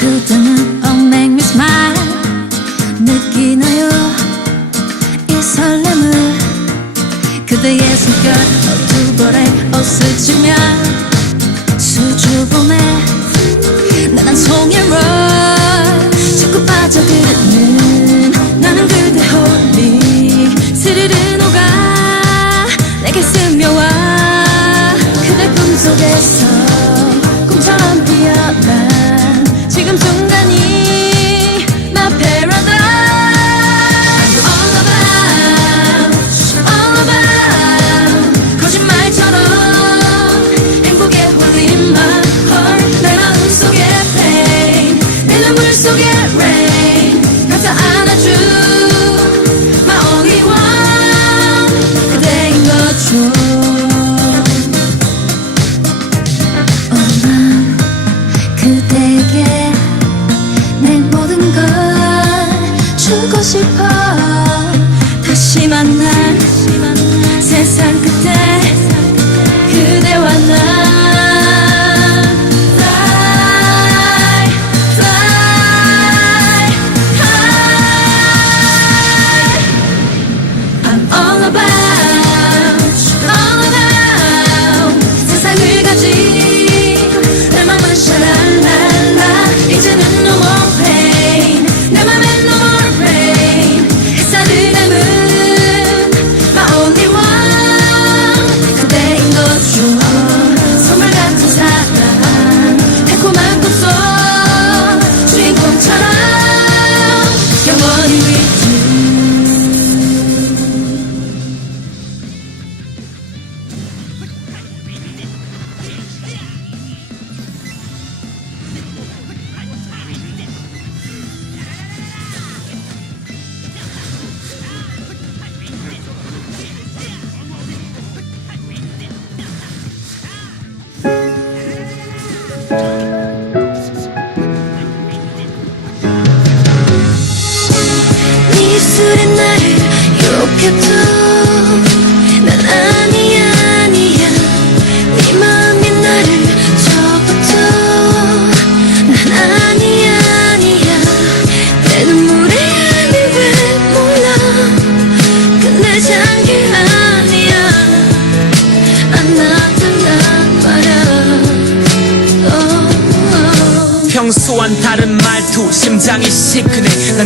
그대는 oh make me smile 느끼나요? 이 설렘을 그대의 숨결 두 벌에 옷을 지며 수줍음에 싶어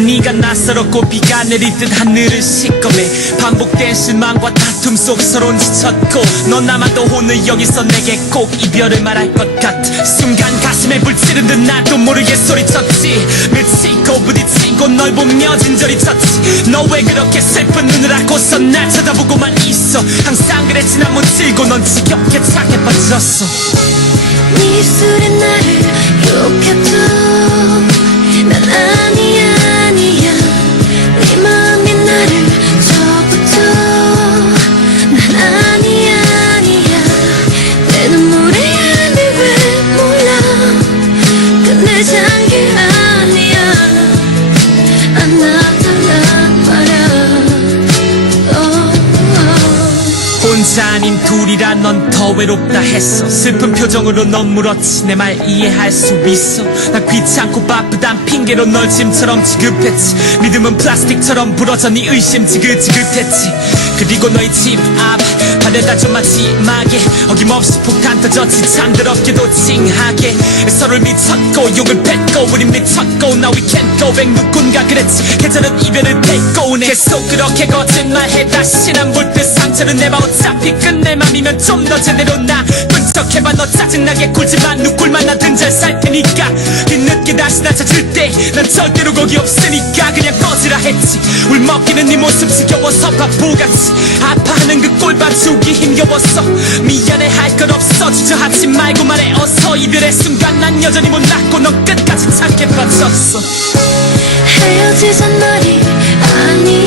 난 네가 낯설었고 비가 내리듯 하늘을 시꺼매 반복된 실망과 다툼 속 서론 지쳤고 넌 남아도 오늘 여기서 내게 꼭 이별을 말할 것 같아. 순간 가슴에 불찌른 듯 나도 모르게 소리쳤지. 미치고 부딪히고 널 보며 진저리 쳤지. 너 왜 그렇게 슬픈 눈을 하고서 날 쳐다보고만 있어? 항상 그랬지 난 묻히고 넌 지겹게 착해 빠졌어. 네 입술에 나를 욕해 눈물에 네왜 몰라? 끝내잔 게 둘이라 넌 더 외롭다 했어. 슬픈 표정으로 넌 물었지. 내 말 이해할 수 있어. 난 귀찮고 바쁘단 핑계로 널 짐처럼 지급했지. 믿음은 플라스틱처럼 부러져 네 의심 지긋지긋했지. 그리고 너희 집 앞 바래다 좀 마지막에 어김없이 폭탄 터졌지. 잠들었기도 칭하게. 서로를 미쳤고 욕을 뱉고 우린 미쳤고 Now we can't go back. 누군가 그랬지. 계절은 이별을 뱉고 오네. 계속 그렇게 거짓말해. 다시 난볼듯 상처를 내봐. 어차피 끝낼 맘이면 좀 더 제대로 나쁜 척해봐 너 짜증나게 굴지만 누굴만 나든 잘 살 테니까. 뒤늦게 다시 나 찾을 때 난 절대로 거기 없으니까. 그냥 꺼지라 했지. 울먹이는 네 모습 지겨워서 바보같이 아파하는 그 꼴 봐 주기 힘겨웠어 미안해 할 건 없어. 주저하지 말고 말해. 어서 이별의 순간 난 여전히 못났고 넌 끝까지 착해 빠졌어. 헤어지잔 말이 아니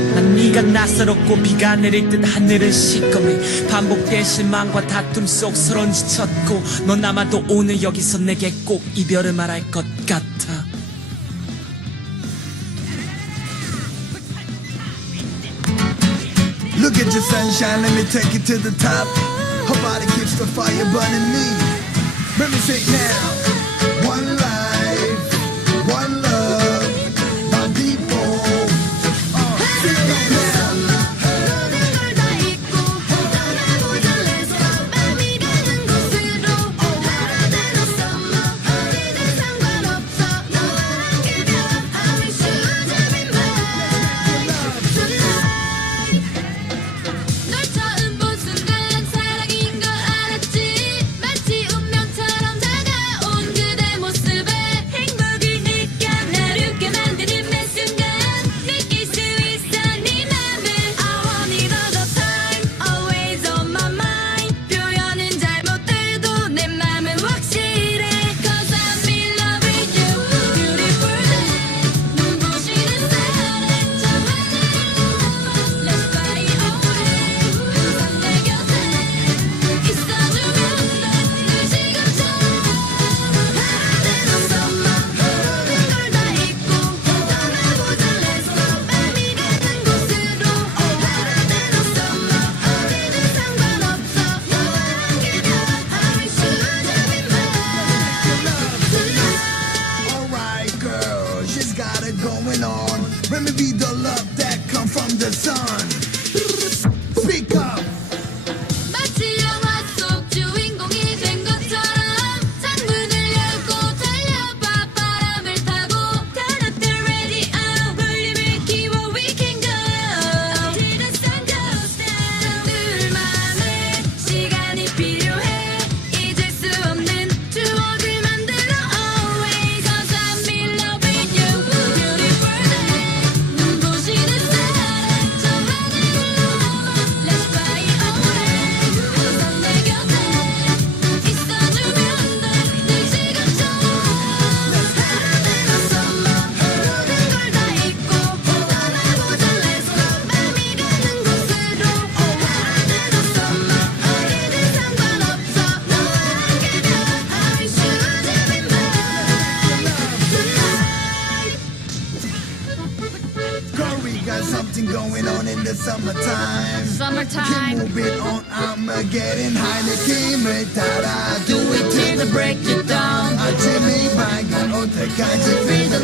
네가 낯설었고 비가 내릴 듯 하늘은 시꺼매 반복될 실망과 다툼 속 서론 지쳤고 넌 아마도 오늘 여기서 내게 꼭 이별을 말할 것 같아 Look at your sunshine, let me take you to the top Her body keeps the fire burning me Let me sing now, one life going on. the summertime. Summertime. Keep moving on, I'm getting high. The game retard. Do it till the break it down. A Jimmy, by God, all the guys, you feel the